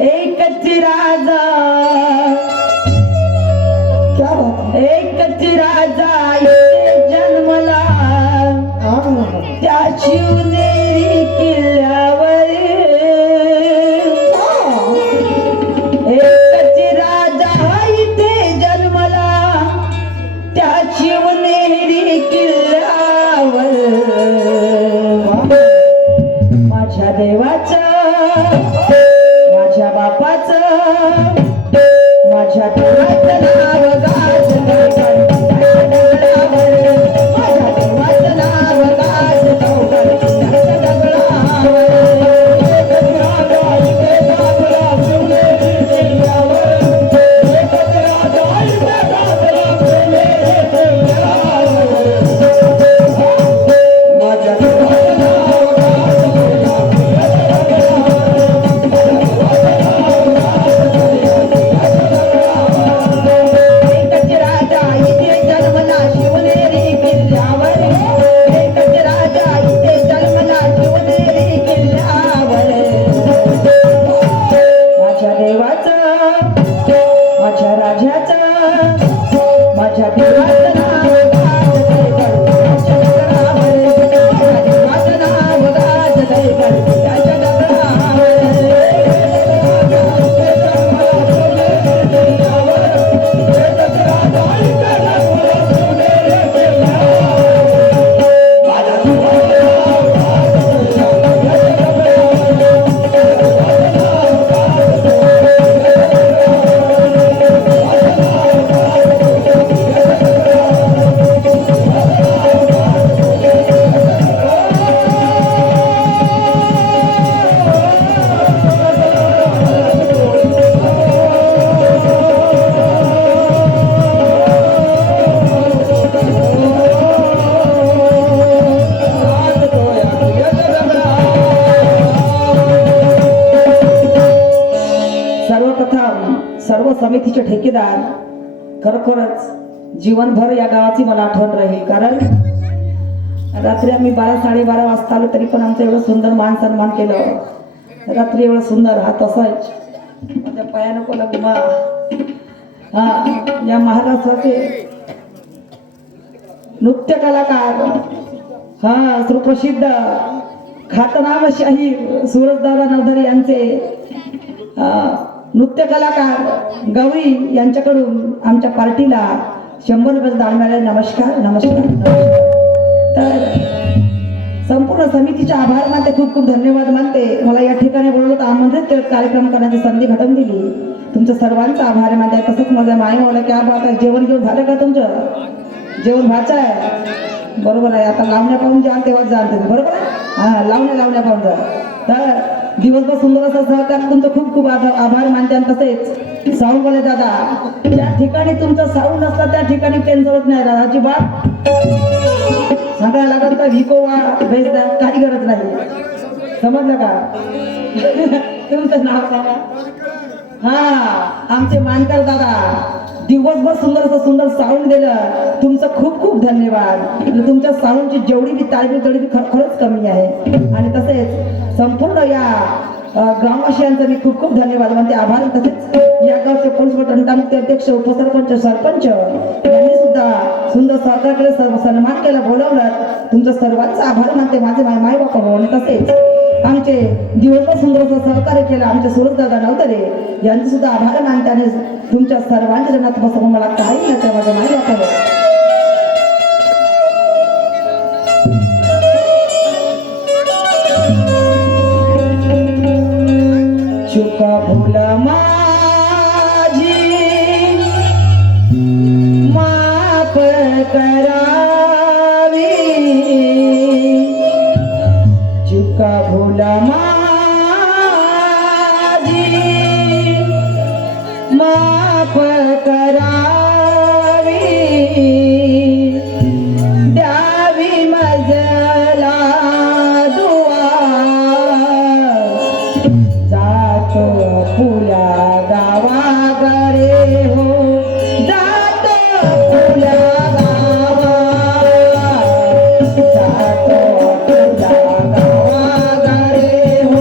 एकच राजा क्या बात है? एकच राजा इथे जन्मला त्या शिवनेरी किल्ल्यावर एकच राजा इथे जन्मला त्या शिवनेरी किल्ल्यावर माझ्या देवाचं माझ्या बापाचं माझ्या देवाचं नाव गाजलं दगडावर माझ्या देवाचं नाव गाजलं दगडावर एकच राजा इथे जन्मला शिवनेरी किल्ल्यावर एकच राजा इथे जन्मला शिवनेरी किल्ल्यावर माझ्या देवाचं नाव एकच राजा इथे जन्मला शिवनेरी किल्ल्यावर एकच राजा इथे जन्मला शिवनेरी किल्ल्यावर माझ्या देवाचं माझ्या राजाचं माझ्या देवाचं नाव गाजलंय गडगडाच्या दगडावर माझ्या देवाचं नाव गाजलंय गडगडाच्या दगडावर सर्वप्रथम सर्व समितीचे ठेकेदार खरोखरच जीवनभर या गावाची मला आठवण राहील. कारण रात्री आम्ही 12-12:30 वाजता आलो तरी पण आमचं एवढं सुंदर मान सन्मान केलं. रात्री एवढं सुंदर हात असायच माझ्या पाया नको लागू या महाराष्ट्राचे नृत्य कलाकार सुप्रसिद्ध ख्यातनाम शाहीर सूरजदादा नवधरे यांचे नृत्य कलाकार गवळी यांच्याकडून आमच्या पार्टीला 100 रुपये दान मिळाले. नमस्कार नमस्कार नमस्कार. तर संपूर्ण समितीचे आभार मानते, खूप खूप धन्यवाद मानते. मला या ठिकाणी बोलवलं आमंत्रित कार्यक्रम करण्याची संधी घडवून दिली. तुमचं सर्वांचा आभार मानते. तसंच माझ्या मायनावला क्या बात आहे. जेवण घेऊन झालं का तुमचं? जेवण व्हायचं आहे बरोबर आहे. आता लावण्या पाहून जाण तेव्हाच जाण तुम्ही बरोबर आहे. लावण्या पाहून जा. तर दिवसभर सुंदर असं सहकार तुमचं खूप खूप आभार मानते. आणि तसेच साऊंड बोले दादा, ज्या ठिकाणी तुमचं साऊंड नसला त्या ठिकाणी टेन्शनच नाही राहत अजिबात. सांगायला लागत का विकोवा भेज द्या, काही गरज नाही. समजलं का? तुमचं नाव सांगा. आमचे मानकर दादा दिवसभर सुंदर साऊंड दिलं. तुमचं खूप खूप धन्यवाद. तुमच्या साऊंडची जेवढी बी ताळमेळ तेवढी बी खरंच कमी आहे. आणि तसेच संपूर्ण या ग्रामवासियांचा मी खूप खूप धन्यवाद मानते, आभार. तसेच या गावचे पोलीस तंटामुक्ती अध्यक्ष, उपसरपंच, सरपंच यांनी सुद्धा सुंदर सहकार्याकडे सन्मान केला, बोलवलं. तुमचं सर्वांचा आभार मानते माझे माय बापा हो. आणि तसेच आमचे दिवसभर सुंदर असं सहकार्य केलं आमचे सूरजदादा नवधरे यांचे सुद्धा आभार मानते. आणि तुमच्या सर्वांच्या जनात बसवून मला काही नाही माझ्या माय बापा. चुका भूल माझी माफ करावी, चुका भूल माझी माफ करावी, द्यावी मजला दुआ, जातो फुला गावाकडे हो, जातो फुला गावा, जातो फुला गावाकडे हो.